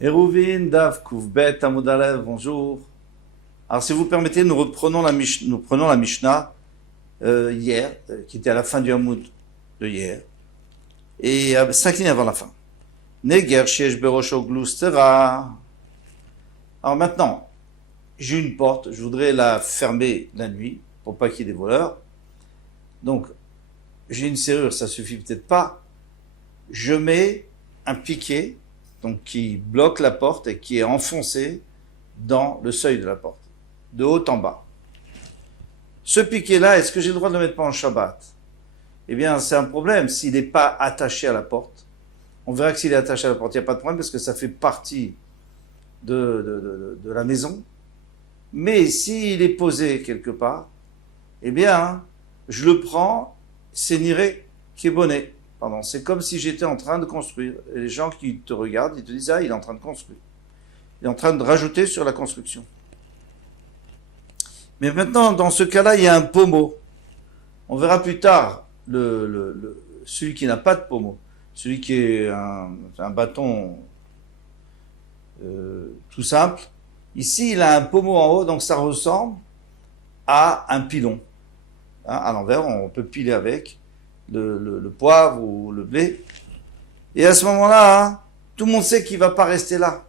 Eruvin, Dav, Kouvbet, Amudalev, bonjour. Alors, si vous permettez, nous prenons la Mishnah hier, qui était à la fin du Hamoud de hier, et 5 lignes avant la fin. Neger, Shiesh, Berosho, Glustera. Alors maintenant, j'ai une porte, je voudrais la fermer la nuit, pour pas qu'il y ait des voleurs. Donc, j'ai une serrure, ça suffit peut-être pas. Je mets un piquet, donc qui bloque la porte et qui est enfoncé dans le seuil de la porte, de haut en bas. Ce piquet-là, est-ce que j'ai le droit de le mettre pendant Shabbat? Eh bien, c'est un problème s'il n'est pas attaché à la porte. On verra que s'il est attaché à la porte, il n'y a pas de problème parce que ça fait partie de la maison. Mais s'il est posé quelque part, eh bien, je le prends, c'est niré qui est bonnet. Pardon, c'est comme si j'étais en train de construire. Et les gens qui te regardent, ils te disent, ah, il est en train de construire. Il est en train de rajouter sur la construction. Mais maintenant, dans ce cas-là, il y a un pommeau. On verra plus tard celui qui n'a pas de pommeau. Celui qui est un bâton tout simple. Ici, il a un pommeau en haut, donc ça ressemble à un pilon. Hein, à l'envers, on peut piler avec le poivre ou le blé. Et à ce moment-là, hein, tout le monde sait qu'il ne va pas rester là.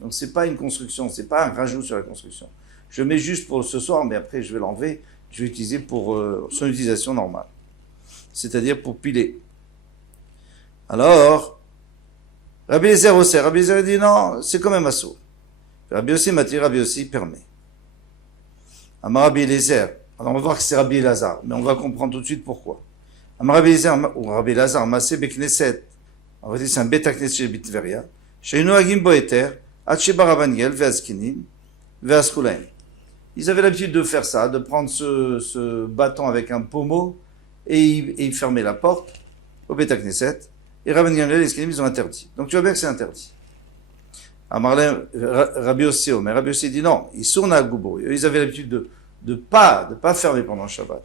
Donc c'est pas une construction, c'est pas un rajout sur la construction. Je mets juste pour ce soir, mais après je vais l'enlever, je vais l'utiliser pour son utilisation normale. C'est-à-dire pour piler. Alors, Rabbi Eliezer aussi, Rabbi Eliezer dit non, c'est quand même assaut. Rabbi aussi m'a dit, Rabbi aussi permet. Amar Rabbi Eliezer, alors on va voir que c'est Rabbi Elazar, mais on va comprendre tout de suite pourquoi. Amar Rabbi Eliezer, ou Rabbi Elazar, Massé Bekneset, on va dire c'est un Beta Knesset chez Bitveria, chez Noagim Boeter, Hatsheba Rabaniel, Veaskinim, Veaskulaim. Ils avaient l'habitude de faire ça, de prendre ce bâton avec un pommeau et ils fermaient la porte au Beta Knesset. Et Rabban Gamliel et les Skinim, ils ont interdit. Donc tu vois bien que c'est interdit. Amarlem, Rabbi Ossi, mais Rabbi Ossi dit non, ils sont à Goubo. Ils avaient l'habitude de pas fermer pendant le Shabbat.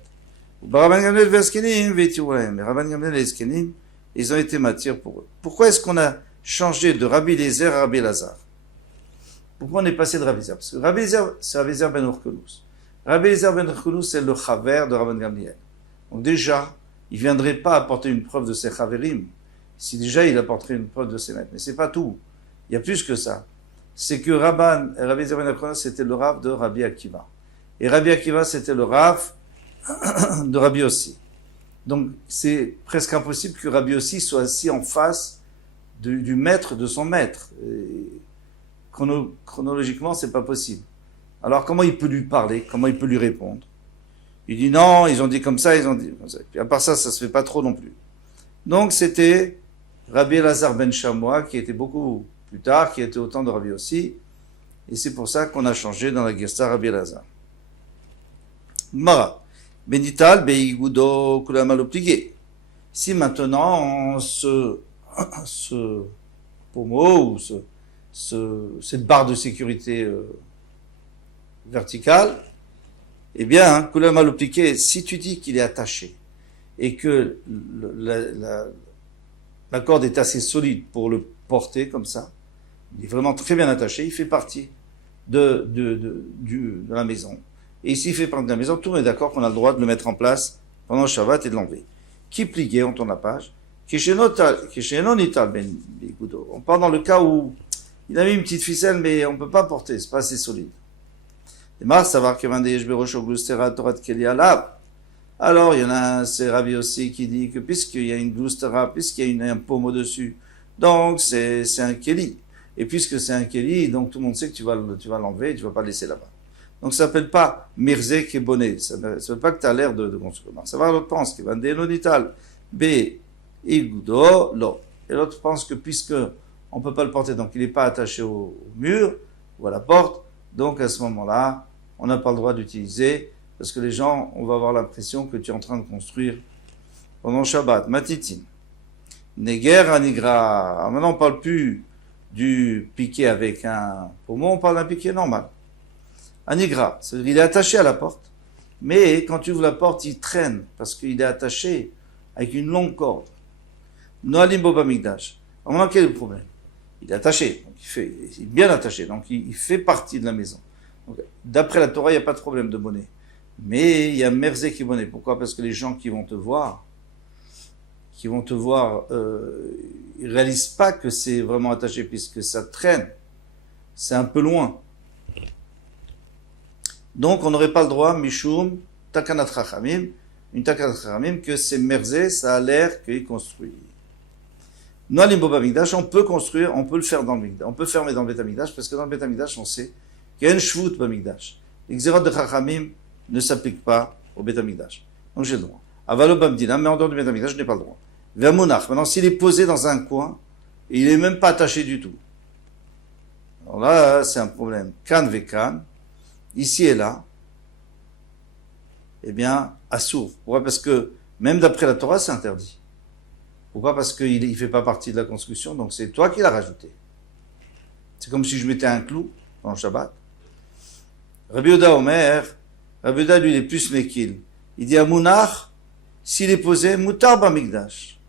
Rabban Gamliel et les Skinim, mais Rabban Gamliel et les Skinim, ils ont été matières pour eux. Pourquoi est-ce qu'on a changé de Rabbi Eliezer à Rabbi Elazar? Pourquoi on est passé de Rabbi Eliezer? Parce que Rabbi Eliezer, c'est Rabbi Eliezer ben Urkelus. Rabbi Eliezer ben Urkelus, c'est le chaver de Rabban Gamliel. Donc déjà, il ne viendrait pas apporter une preuve de ses chaverim, si déjà il apporterait une preuve de ses maîtres. Mais c'est pas tout. Il y a plus que ça. C'est que Rabbi Eliezer ben Urkelus, c'était le rav de Rabbi Akiva. Et Rabbi Akiva, c'était le rav de Rabbi Ossi. Donc c'est presque impossible que Rabbi Ossi soit assis en face du maître de son maître. Et chronologiquement, c'est pas possible. Alors comment il peut lui parler? Comment il peut lui répondre? Il dit non, ils ont dit comme ça, ils ont dit comme ça. Et puis à part ça, ça se fait pas trop non plus. Donc c'était Rabbi Elazar ben Shamoua qui était beaucoup plus tard, qui était au temps de Rabbi Ossi. Et c'est pour ça qu'on a changé dans la Gesta Rabbi Elazar. Mara. Benital, Beigudo, Kulamalopligé. Si maintenant, ce pommeau ou cette barre de sécurité verticale, eh bien, Kulamalopligé, si tu dis qu'il est attaché et que la corde est assez solide pour le porter comme ça, il est vraiment très bien attaché, il fait partie de la maison. Et s'il fait partie de la maison, tout le monde est d'accord qu'on a le droit de le mettre en place pendant le Shabbat et de l'enlever. Qui plié, on tourne la page. On part dans le cas où il a mis une petite ficelle, mais on ne peut pas porter, c'est pas assez solide. Alors, il y en a un, c'est Rabbi aussi qui dit que puisqu'il y a une glustera, puisqu'il y a un pommeau dessus, donc c'est un keli. Et puisque c'est un keli, donc tout le monde sait que tu vas l'enlever et tu ne vas pas le laisser là-bas. Donc ça ne s'appelle pas Mirzek et Bonnet. Ça ne s'appelle pas que tu as l'air de construire. Ça va, l'autre pense qu'il va dénodital. B, Igudo, lo. Et l'autre pense que puisque on ne peut pas le porter, donc il n'est pas attaché au mur ou à la porte, donc à ce moment-là, on n'a pas le droit d'utiliser, parce que les gens, on va avoir l'impression que tu es en train de construire pendant Shabbat. Matitin. Neger anigra. Alors maintenant, on ne parle plus du piquet avec un pommeau, on parle d'un piquet normal. Anigra, c'est-à-dire qu'il est attaché à la porte, mais quand tu ouvres la porte, il traîne, parce qu'il est attaché avec une longue corde. Noalim Boba Migdash. Alors maintenant, quel est le problème? Il est attaché, donc il est bien attaché, donc il fait partie de la maison. Donc, d'après la Torah, il n'y a pas de problème de monnaie. Mais il y a Merzé qui est monnaie. Pourquoi? Parce que les gens qui vont te voir, ils réalisent pas que c'est vraiment attaché puisque ça traîne. C'est un peu loin. Donc, on n'aurait pas le droit, Mishum, Takanat Chachamim, une Takanat Chachamim, que c'est Merzé, ça a l'air qu'il construit. Nous, à l'Imbo Bamikdash, on peut construire, on peut le faire dans le Mikdash, on peut fermer dans le Beth Amikdash, parce que dans le Beth Amikdash, on sait qu'il y a une Shvut Bamikdash. Les Xerot de Chachamim ne s'appliquent pas au Beth Amikdash. Donc, j'ai le droit. Avalo Bamdina, mais en dehors du Beth Amikdash, je n'ai pas le droit. Vermonach, maintenant, s'il est posé dans un coin, et il n'est même pas attaché du tout. Alors là, c'est un problème. Kan vekan, ici et là, eh bien, assourd. Pourquoi? Parce que, même d'après la Torah, c'est interdit. Pourquoi? Parce qu'il ne fait pas partie de la construction, donc c'est toi qui l'as rajouté. C'est comme si je mettais un clou dans le Shabbat. Rabbi Yehuda Omer, Rabbi Yehuda, lui, il est plus mekil. Il dit à Mounach, s'il est posé, Moutar Bamikdash.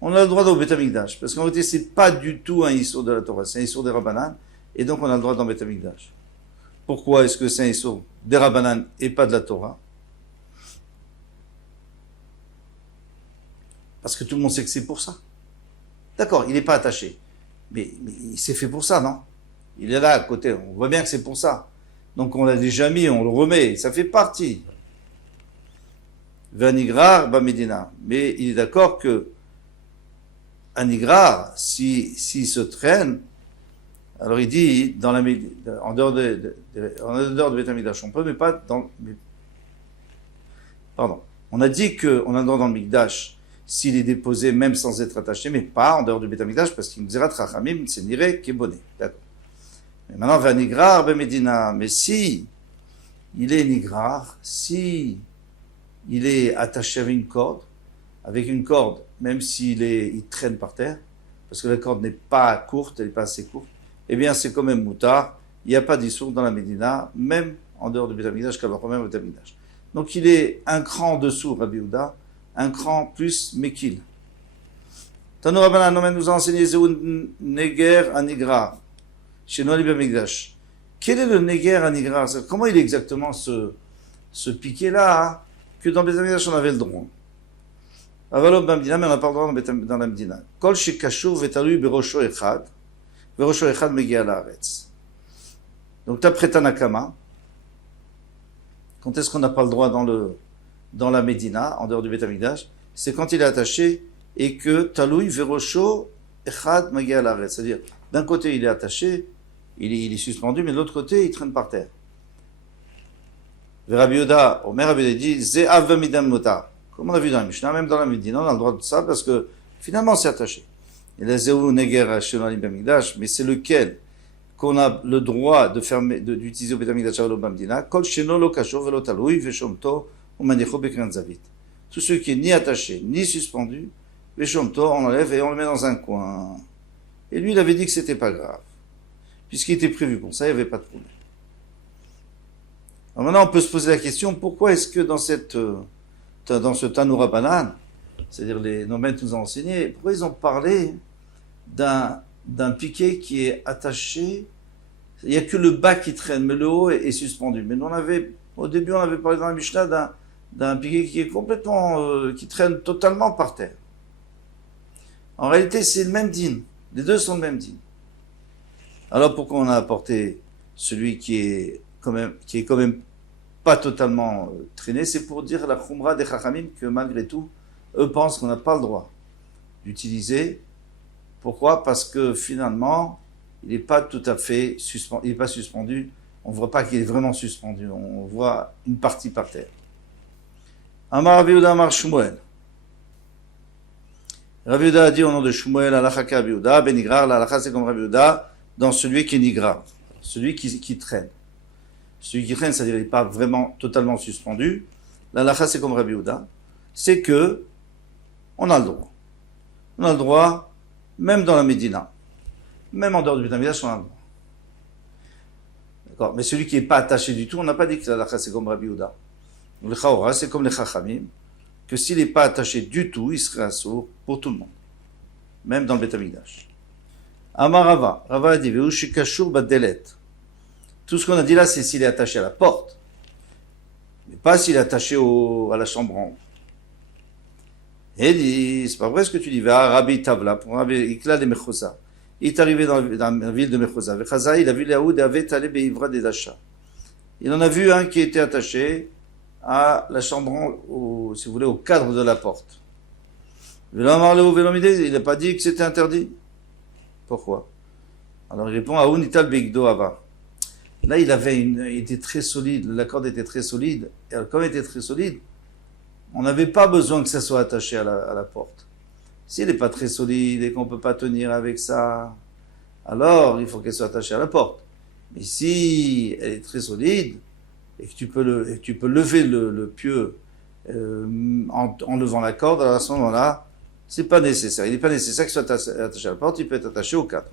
On a le droit dans le Beth Amikdash. Parce qu'en réalité, c'est pas du tout un Issour de la Torah, c'est un Issour des Rabbanan, et donc on a le droit dans le Beth Amikdash. Pourquoi est-ce que c'est un Issour des Rabbanan et pas de la Torah? Parce que tout le monde sait que c'est pour ça. D'accord, il n'est pas attaché. Mais il s'est fait pour ça, non? Il est là à côté, on voit bien que c'est pour ça. Donc on l'a déjà mis, on le remet, ça fait partie. Vanigrar, Bamedina. Mais il est d'accord que Anigrar, s'il se traîne, alors il dit, en dehors de Beth Amikdash, on peut, mais pas dans... Pardon. On a dit qu'on a le droit dans le Mikdash, s'il est déposé même sans être attaché, mais pas en dehors du Beth Amikdash, parce qu'il nous dira Trachamim, c'est Niré qui est bonné. D'accord. Mais maintenant, Vanigrar, Bamedina. Mais si il est Nigrar, si il est attaché avec une corde, même il traîne par terre, parce que la corde n'est pas courte, elle n'est pas assez courte, eh bien c'est quand même moutard, il n'y a pas d'issour dans la Médina, même en dehors du Beth Amikdash, qu'alors même au Beth Amikdash. Donc il est un cran en dessous, Rabbi Yehuda, un cran plus Mekil. Tano Rabbanan nous a enseigné Zéou Neger Anigra, chez nous, Beth Amikdash. Quel est le Neger Anigra? Comment il est exactement ce piqué-là, hein, que dans Beth Amikdash on avait le droit? Avalo Bamdina, mais on n'a pas le droit dans la Medina. Kol shekashur vetalui berosho echad megia laaretz. Donc, d'après Tanakama, quand est-ce qu'on n'a pas le droit dans la Médina, en dehors du Beth Amikdash? C'est quand il est attaché et que talui verosho echad megia laaretz. C'est-à-dire, d'un côté, il est attaché, il est suspendu, mais de l'autre côté, il traîne par terre. Rabbi Yehuda, Omer Rabbi Yehuda dit, ze'av midam motar. Comme on a vu dans la Mishnah, même dans la Médina, on a le droit de ça parce que finalement c'est attaché. Et la Zéou Neger Hashemali Bamikdash, mais c'est lequel qu'on a le droit d'utiliser au Beth Amikdash au Bamdina, Kol Sheno Lo Kasho Velo Talui Veshomto Umanicho Bekran Zavit. Tout ce qui est ni attaché, ni suspendu, Veshomto, on enlève et on le met dans un coin. Et lui, il avait dit que c'était pas grave. Puisqu'il était prévu pour ça, il n'y avait pas de problème. Alors maintenant, on peut se poser la question, pourquoi est-ce que dans ce Tanu Rabbanan, c'est-à-dire les nomènes nous ont enseigné, pourquoi ils ont parlé d'un piquet qui est attaché, il n'y a que le bas qui traîne, mais le haut est suspendu. Mais nous au début on avait parlé dans la Mishnah d'un piquet qui est complètement, qui traîne totalement par terre. En réalité c'est le même din, les deux sont le même din. Alors pourquoi on a apporté celui qui est quand même pas totalement traîné, c'est pour dire la khumra des chachamim que malgré tout, eux pensent qu'on n'a pas le droit d'utiliser. Pourquoi? Parce que finalement, il n'est pas tout à fait suspendu, il n'est pas suspendu. On ne voit pas qu'il est vraiment suspendu. On voit une partie par terre. Amar Rabbi Yehuda Amar Shmuel. Rabbi Yehuda a dit au nom de Shmuel, Alacha Rabbi Yehuda, Benigrar, l'Alacha c'est comme Rabbi Yehuda, dans celui qui est nigrar, celui qui traîne. Celui qui traîne, c'est-à-dire qu'il n'est pas vraiment totalement suspendu. L'Alacha c'est comme Rabbi Yehuda, c'est que on a le droit. On a le droit, même dans la Médina, même en dehors du Beth Amikdash, on a le droit. D'accord. Mais celui qui n'est pas attaché du tout, on n'a pas dit que l'Alacha c'est comme Rabbi Yehuda. Le Chaora, c'est comme les Chachamim, que s'il n'est pas attaché du tout, il serait assourd pour tout le monde, même dans le Beth Amikdash. Amarava, Rava a dit, Veushikashur badelet. Tout ce qu'on a dit là, c'est s'il est attaché à la porte, mais pas s'il est attaché à la chambranle. Et il dit, c'est pas vrai ce que tu dis, Rabbi Tavla, pour Rabbi Ikla de Mechosa. Il est arrivé dans la ville de Mechosa. Vechaza, il a vu Léaoud et avait allé Beivra des Dacha. Il en a vu un qui était attaché à la chambranle, si vous voulez, au cadre de la porte. Il n'a pas dit que c'était interdit. Pourquoi? Alors il répond, Aounital Beigdo Ava. Là, il était très solide, la corde était très solide. Et comme elle était très solide, on n'avait pas besoin que ça soit attaché à la porte. S'il n'est pas très solide et qu'on ne peut pas tenir avec ça, alors il faut qu'elle soit attachée à la porte. Mais si elle est très solide et que tu peux lever le pieu en levant la corde, alors à ce moment-là, c'est pas nécessaire. Il n'est pas nécessaire qu'il soit attaché à la porte, il peut être attaché au cadre.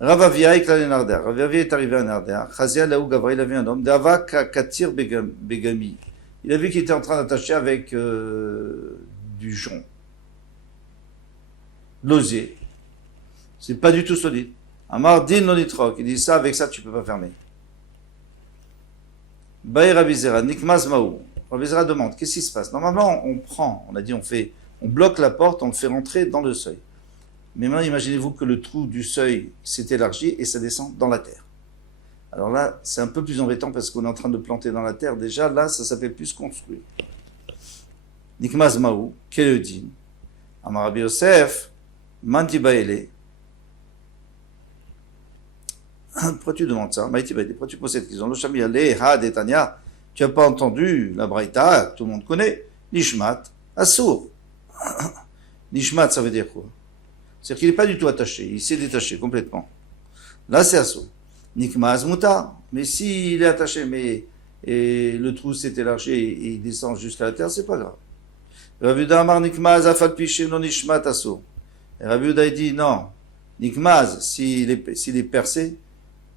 Ravavia est allé Narder. Ravavia est arrivé à Narder. Chazia Laou Gavra, il avait un homme. Dava Katir Begami. Il a vu qu'il était en train d'attacher avec du jonc. L'osier. C'est pas du tout solide. Amar din nonitrok. Il dit ça, avec ça, tu peux pas fermer. Baï Rabizera, Nikmaz Maou. Rabizera demande, qu'est-ce qui se passe? Normalement, on a dit, on bloque la porte, on le fait rentrer dans le seuil. Mais maintenant, imaginez-vous que le trou du seuil s'est élargi et ça descend dans la terre. Alors là, c'est un peu plus embêtant parce qu'on est en train de planter dans la terre. Déjà, là, ça s'appelle plus construire. Nikmaz Maou, Keledin, Amar Rabbi Yosef, Manti Baele. Pourquoi tu demandes ça? Maïti Baele, pourquoi tu poses cette question? L'Oshami Ale, Ha, Etania, tu n'as pas entendu la Braïta, tout le monde connaît, Nishmat, Assour. Nishmat, ça veut dire quoi? C'est-à-dire qu'il n'est pas du tout attaché, il s'est détaché complètement. Là, c'est Assour. Nikmaz Muta, mais s'il est attaché, et le trou s'est élargi et il descend jusqu'à la terre, c'est pas grave. Rabbi Uda Amar Nikmaz afal piché non Nishmat Assour. Et Rabbi Uda dit non, Nikmaz, s'il est percé,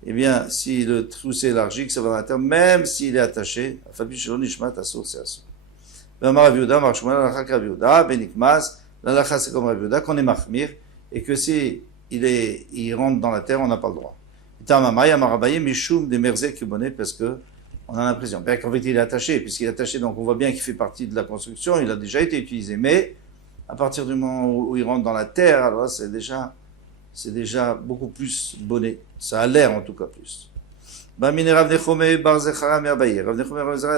eh bien, si le trou s'est élargi, que ça va dans la terre, même s'il est attaché, afal piché non Nishmat Assour, c'est Assour. Rabbi Uda Amar Shmuel Alachak Rabbi Uda, ben Nikmaz, l'Alacha c'est comme Rabbi Uda, qu'on est mahmir, et que si il rentre dans la terre, on n'a pas le droit. Mishum des Merzek parce que on a l'impression, bien qu'en fait il est attaché, puisqu'il est attaché, donc on voit bien qu'il fait partie de la construction, il a déjà été utilisé, mais à partir du moment où il rentre dans la terre, alors c'est déjà beaucoup plus bonnet, ça a l'air en tout cas plus. Rav Nechome a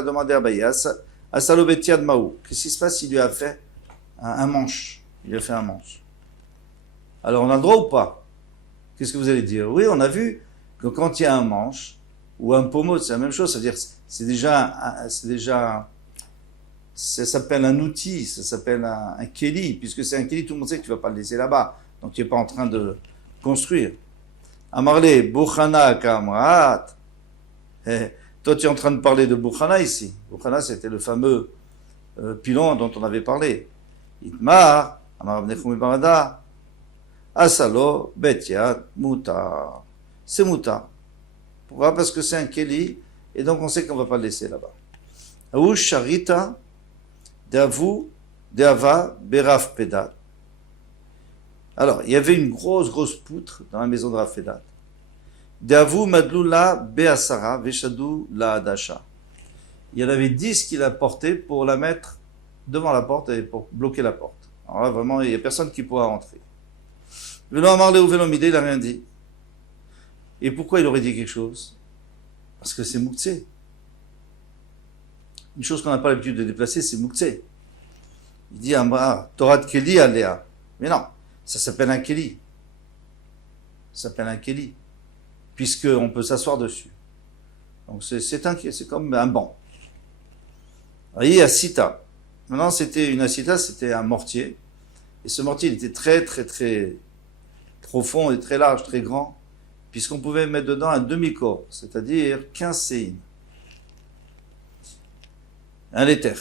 demandé à Abaye, Asalobetia de Maou, qu'est-ce qui se passe s'il lui a fait un manche? Il lui a fait un manche. Alors on a le droit ou pas? Qu'est-ce que vous allez dire? Oui, on a vu que quand il y a un manche ou un pommeau, c'est la même chose. C'est-à-dire, ça s'appelle un outil, ça s'appelle un keli, puisque c'est un keli, tout le monde sait que tu vas pas le laisser là-bas. Donc tu n'es pas en train de construire. Amarle, Bouchana Kamrat. Toi, tu es en train de parler de Bouchana ici. Bouchana, c'était le fameux pilon dont on avait parlé. Itmar, Amar Nechumi Barada. Asalo, Betia, Muta. C'est Muta. Pourquoi? Parce que c'est un Keli, et donc on sait qu'on ne va pas le laisser là-bas. Aouch Sharita, Deavu, Deava, Beraf Pedat. Alors, il y avait une grosse poutre dans la maison de Rav Pedat. Deavu Madlula, Beasara, Veshadu, La Adasha. Il y en avait 10 qu'il a porté pour la mettre devant la porte et pour bloquer la porte. Alors là, vraiment, il n'y a personne qui pourra entrer. Velo Amarle ou Velo Midé, il n'a rien dit. Et pourquoi il aurait dit quelque chose? Parce que c'est Mouktsé. Une chose qu'on n'a pas l'habitude de déplacer, c'est Mouktsé. Il dit Amra, Torah de Keli Aléa. Mais non, ça s'appelle un Keli. Ça s'appelle un Keli. Puisqu'on peut s'asseoir dessus. Donc c'est comme un banc. Vous voyez, Asita. Maintenant, c'était une Asita, c'était un mortier. Et ce mortier, il était très profond et très large, très grand, puisqu'on pouvait mettre dedans un demi-corps, c'est-à-dire 15 séines. Un léter.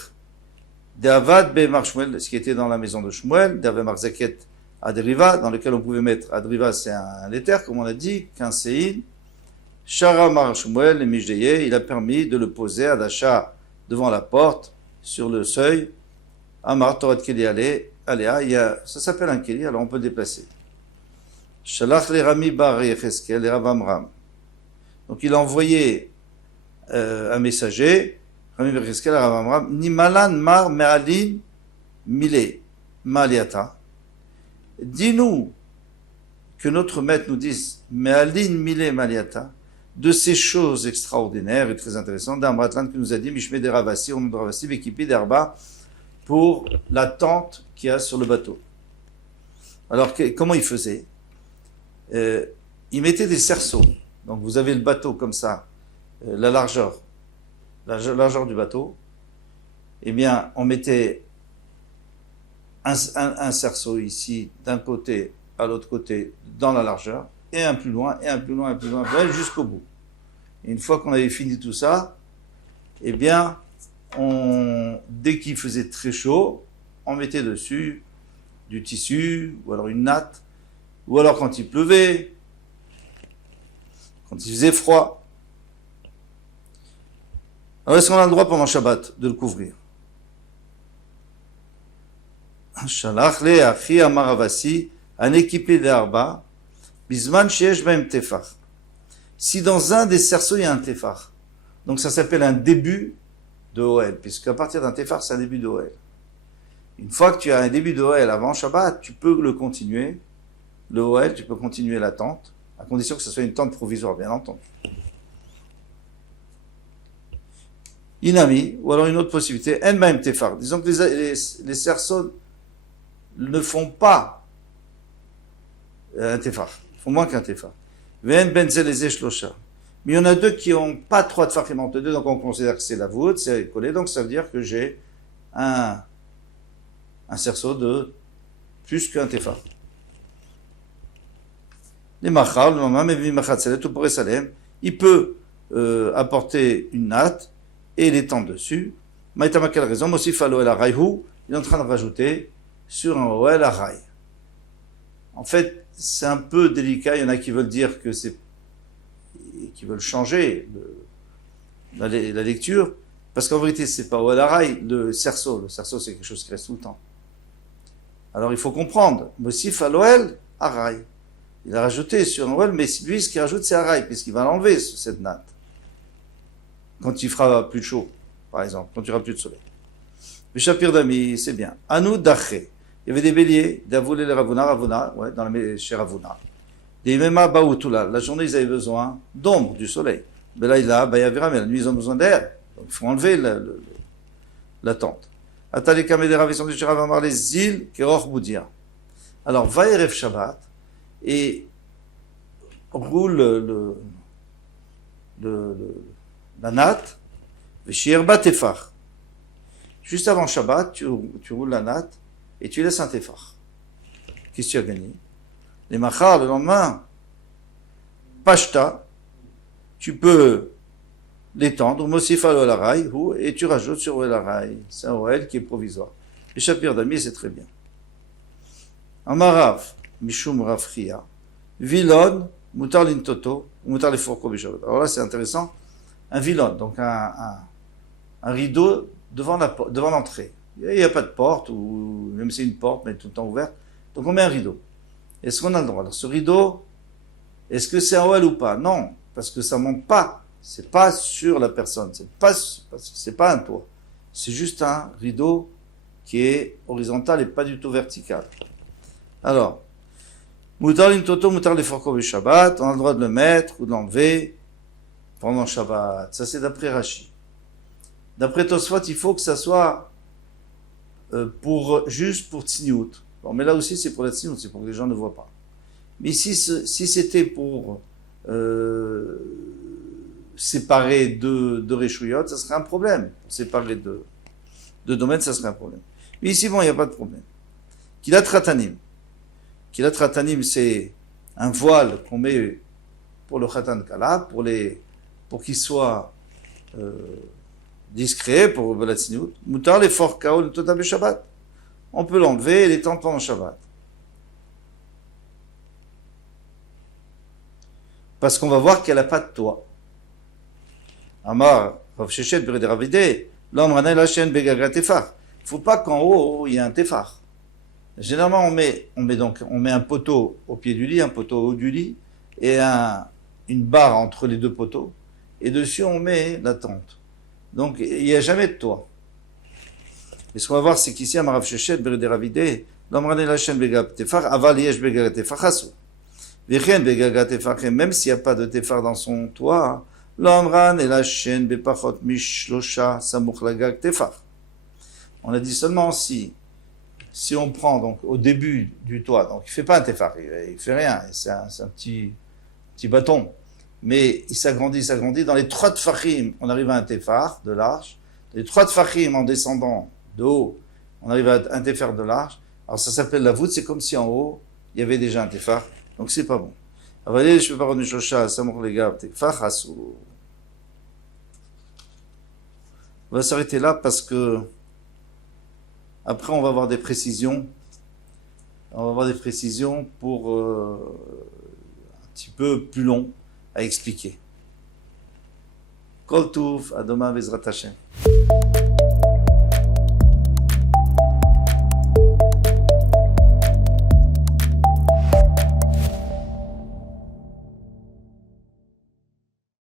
D'Avad Bemar Shmuel, ce qui était dans la maison de Shmuel, d'Ave Marzaket Adriva, dans lequel on pouvait mettre, Adriva c'est un léter, comme on a dit, 15 séines. Shara Mar Shmuel, et Mijdeye, il a permis de le poser à d'achat devant la porte, sur le seuil. Amar Torah Keli Aléa, ça s'appelle un Keli, alors on peut le déplacer. Shalach le Rami bar Yecheskel et Rav Amram. Donc il a envoyé un messager, Rami bar Yecheskel et Rav Amram, Nimalan mar me'alin mile maliata. Dis-nous que notre maître nous dise me'alin mile maliata, de ces choses extraordinaires et très intéressantes d'un Bratlan qui nous a dit Mishme de Ravasi, on de Ravasi, Vekipi d'Arba, pour la tente qu'il y a sur le bateau. Alors comment il faisait? Il mettait des cerceaux. Donc vous avez le bateau comme ça, la largeur du bateau. Eh bien, on mettait un cerceau ici, d'un côté à l'autre côté, dans la largeur, et un plus loin, et un plus loin, et un plus loin, jusqu'au bout. Et une fois qu'on avait fini tout ça, eh bien, dès qu'il faisait très chaud, on mettait dessus du tissu, ou alors une natte, ou alors quand il pleuvait, quand il faisait froid. Alors est-ce qu'on a le droit pendant Shabbat de le couvrir? Shalach le achi amar Ravasi, un équipé d'arba, bisman sheyesh bahem tefach. Si dans un des cerceaux il y a un tefach, donc ça s'appelle un début de Ohel, puisqu'à partir d'un tefach c'est un début de Ohel. Une fois que tu as un début de Ohel avant Shabbat, tu peux le continuer, le Ohel, tu peux continuer la tente, à condition que ce soit une tente provisoire, bien entendu. Inami, ou alors une autre possibilité, en bahem tefach. Disons que les cerceaux ne font pas un tefach, ils font moins qu'un tefach. Ven benzel eze shlosha. Mais il y en a deux qui n'ont pas trois tefachim entre deux, donc on considère que c'est la voûte, c'est collé, donc ça veut dire que j'ai un cerceau de plus qu'un tefach. Les machal, le maman, mais machatzelet, tout pour Salem, il peut apporter une natte et l'étendre dessus. Maïtama, quelle raison? Mosif alo el arayhu, il est en train de rajouter sur un oel aray. En fait, c'est un peu délicat. Il y en a qui veulent dire que c'est, qui veulent changer la lecture, parce qu'en vérité, c'est pas oel aray, le cerceau. Le cerceau, c'est quelque chose qui reste tout le temps. Alors, il faut comprendre. Mosif alo el aray. Il a rajouté sur un oel, mais lui, ce qu'il rajoute, c'est aray, puisqu'il va l'enlever, cette natte. Quand il fera plus chaud, par exemple, quand il n'y aura plus de soleil. Le Shapir d'Ami, c'est bien. Anou Daché. Il y avait des béliers, d'Avoul et Ravuna, ouais, chez Ravuna. Des Mema Baoutula. La journée, ils avaient besoin d'ombre, du soleil. Belaïla, Bayavira, mais la nuit, ils ont besoin d'air. Donc, il faut enlever la tente. Ataleka Medera, Visson du Chiravamar, les îles, Keror Boudia. Alors, Vaïrev Shabbat, et roule la natte, Veshirba Tefach. Juste avant Shabbat, tu roules la natte et tu laisses un tefach. Qu'est-ce que tu as gagné? Les machar, le lendemain, pashta, tu peux l'étendre, mosif al olaray, et tu rajoutes sur olaray. C'est un oel qui est provisoire. Le Shapir d'Ami, c'est très bien. Amarav, mishum rafria, vilon, mutar lintoto, mutar leforko bishabot. Alors là, c'est intéressant. Un vilon, donc un rideau devant l'entrée. Il n'y a pas de porte, ou même si c'est une porte, mais tout le temps ouverte. Donc on met un rideau. Est-ce qu'on a le droit? Alors ce rideau, est-ce que c'est un oel ou pas? Non, parce que ça ne monte pas. C'est pas sur la personne. C'est pas un toit. C'est juste un rideau qui est horizontal et pas du tout vertical. Alors, mutar l'intoto, mutar leforko Shabbat, on a le droit de le mettre ou de l'enlever pendant Shabbat. Ça c'est d'après Rashi. D'après Tosfot, il faut que ça soit juste pour Tzniut. Bon, mais là aussi, c'est pour la Tzniut, c'est pour que les gens ne voient pas. Mais si c'était pour séparer deux Réchouillottes, ça serait un problème. Pour séparer deux domaines, ça serait un problème. Mais ici, bon, il n'y a pas de problème. Kilat Ratanim. Kilat Ratanim, c'est un voile qu'on met pour le Khatan Kala, pour qu'il soit discret pour la tzniut. Mutar les forts kaol total Shabbat. On peut l'enlever et l'étendre pendant Shabbat. Parce qu'on va voir qu'elle n'a pas de toit. Amar, Rav Shechet, Béré Ravide, l'homme ranel Hachem Begagra Tefar. Il ne faut pas qu'en haut, il y ait un Tefar. Généralement, on met un poteau au pied du lit, un poteau au haut du lit, et une barre entre les deux poteaux, et dessus on met la tente. Donc il n'y a jamais de toit. Et ce qu'on va voir, c'est qu'ici, à Marav Shechet, Beridé Ravidé, l'Omran et la chaîne Begag Tefar, Aval Yesh Begag Tefar Hassou. Vichen Begag Tefar, même s'il n'y a pas de Tefar dans son toit, l'Omran et la chaîne Bepachot Mishlosha Samouch Lagag Tefar. On a dit seulement si on prend donc au début du toit, donc il ne fait pas un Tefar, il ne fait rien, c'est un petit bâton. Mais il s'agrandit. Dans les 3 tfachim, on arrive à un Tefar de large. Les 3 tfachim en descendant de haut, on arrive à un Tefar de large. Alors ça s'appelle la voûte, c'est comme si en haut, il y avait déjà un Tefar. Donc c'est pas bon. On va s'arrêter là parce que après on va avoir des précisions. On va avoir des précisions pour un petit peu plus long à expliquer. Kol Tuv, à demain, Bezrat Hashem.